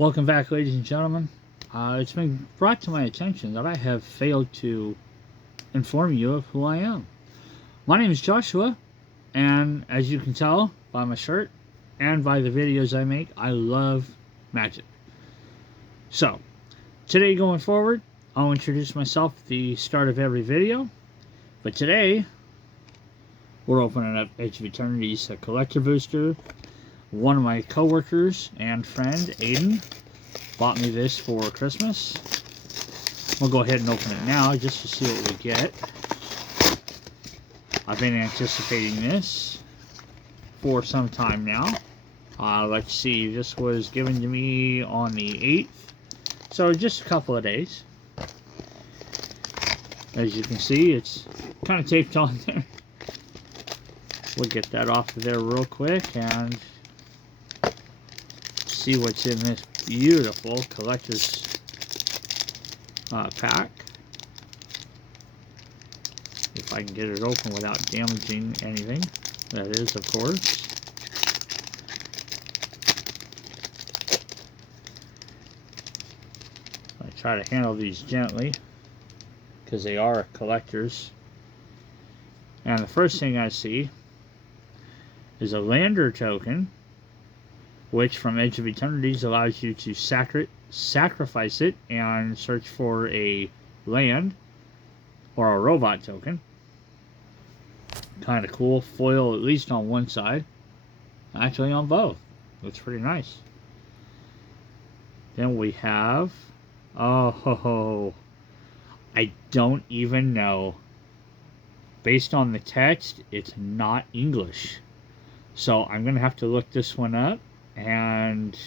Welcome back, ladies and gentlemen. It's been brought to my attention that I have failed to inform you of who I am. My name is Joshua, and as you can tell by my shirt and by the videos I make, I love magic. So, today going forward, I'll introduce myself at the start of every video. But today, we're opening up Edge of Eternity's Collector Booster. One of my coworkers and friend, Aiden, bought me this for Christmas. We'll go ahead and open it now just to see what we get. I've been anticipating this for some time now. Let's see, this was given to me on the 8th, so just a couple of days. As you can see, it's kind of taped on there. We'll get that off of there real quick and see what's in this beautiful collector's pack. If I can get it open without damaging anything. That is, of course. I try to handle these gently because they are collectors. And the first thing I see is a lander token, which from Edge of Eternities allows you to sacrifice it and search for a land or a robot token. Kind of cool. Foil at least on one side. Actually on both. Looks pretty nice. Then we have... Oh, I don't even know. Based on the text, it's not English. So I'm going to have to look this one up and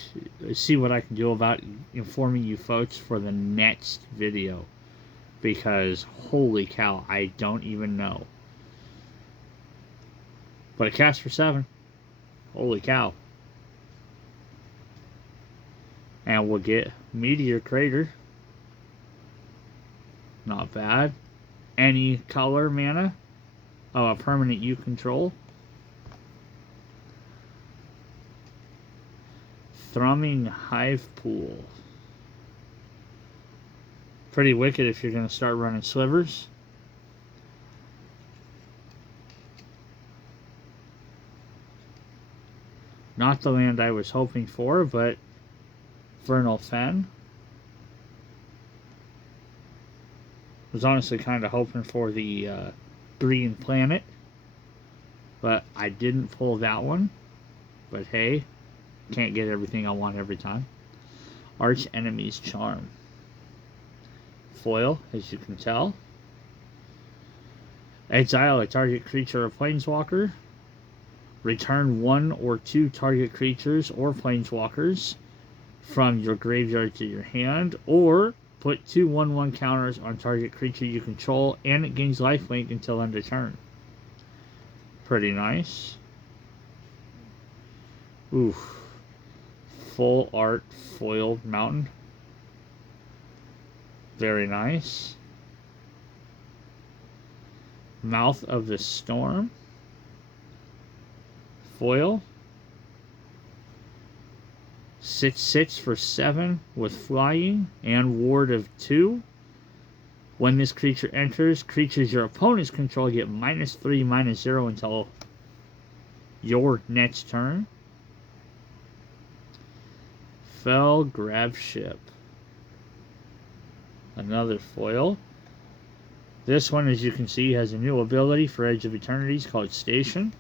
see what I can do about informing you folks for the next video, because holy cow, I don't even know. But a cast for 7, holy cow. And we'll get Meteor Crater, not bad. Any color mana of a permanent you control. Thrumming Hive Pool. Pretty wicked if you're going to start running slivers. Not the land I was hoping for, but Vernal Fen. Was honestly kind of hoping for the Green Planet, but I didn't pull that one. But hey, can't get everything I want every time. Arch Enemy's Charm. Foil, as you can tell. Exile a target creature or planeswalker. Return 1 or 2 target creatures or planeswalkers from your graveyard to your hand, or put 2 1/1 counters on target creature you control, and it gains lifelink until end of turn. Pretty nice. Oof. Full art foiled mountain. Very nice. Mouth of the Storm. Foil. 6/6 for 7 with flying and ward of 2. When this creature enters, creatures your opponents control get -3, -0 until your next turn. Fell Grab Ship. Another foil. This one, as you can see, has a new ability for Edge of Eternities called Station.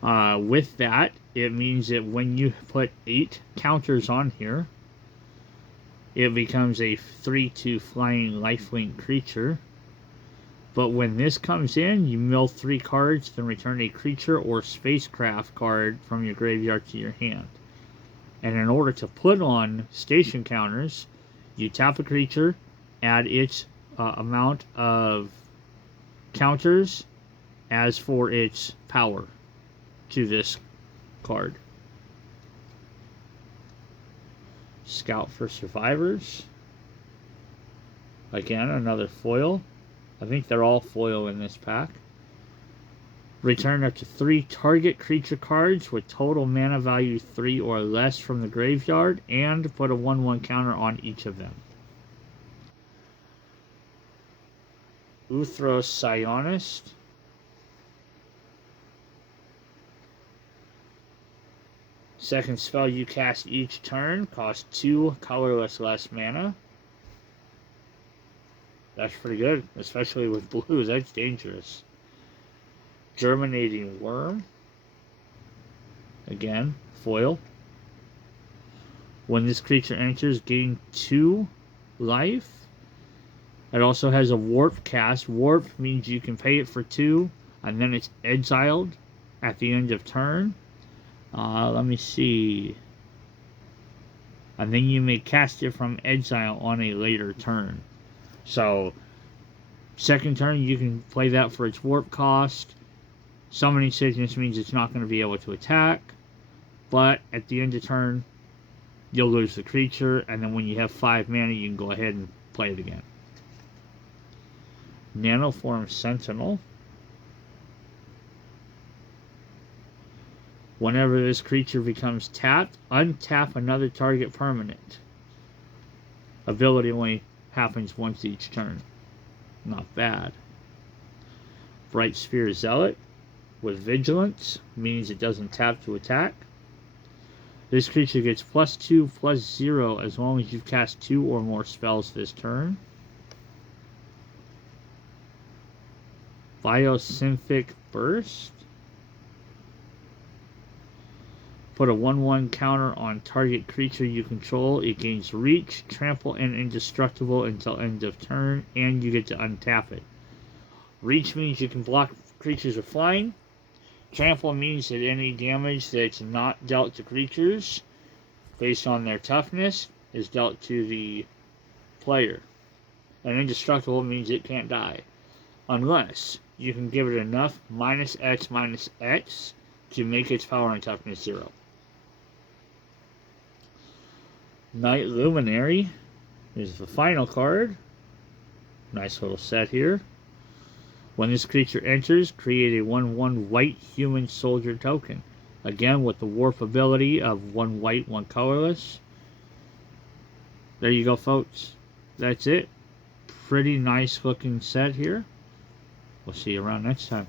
With that, it means that when you put 8 counters on here, it becomes a 3/2 flying lifelink creature. But when this comes in, you mill 3 cards, then return a creature or spacecraft card from your graveyard to your hand. And in order to put on station counters, you tap a creature, add its amount of counters as for its power to this card. Scout for Survivors. Again, another foil. I think they're all foil in this pack. Return up to 3 target creature cards with total mana value 3 or less from the graveyard, and put a 1/1 counter on each of them. Uthros Psionist. Second spell you cast each turn costs 2 colorless less mana. That's pretty good, especially with blues. That's dangerous. Germinating Worm. Again, foil. When this creature enters, gain 2 life. It also has a warp cast. Warp means you can pay it for 2, and then it's exiled at the end of turn. Let me see. And then you may cast it from exile on a later turn. So, second turn, you can play that for its warp cost. Summoning Sickness means it's not going to be able to attack. But at the end of turn, you'll lose the creature. And then when you have 5 mana, you can go ahead and play it again. Nanoform Sentinel. Whenever this creature becomes tapped, untap another target permanent. Ability only happens once each turn. Not bad. Bright Spear Zealot with Vigilance means it doesn't tap to attack. This creature gets +2/+0 as long as you've cast 2 or more spells this turn. Biosynthic Burst. Put a 1/1 counter on target creature you control. It gains reach, trample, and indestructible until end of turn, and you get to untap it. Reach means you can block creatures with flying. Trample means that any damage that's not dealt to creatures based on their toughness is dealt to the player. And indestructible means it can't die. Unless you can give it enough -X/-X to make its power and toughness 0. Night Luminary is the final card. Nice little set here. When this creature enters, create a 1/1 white human soldier token. Again, with the warp ability of 1 white, 1 colorless. There you go, folks. That's it. Pretty nice looking set here. We'll see you around next time.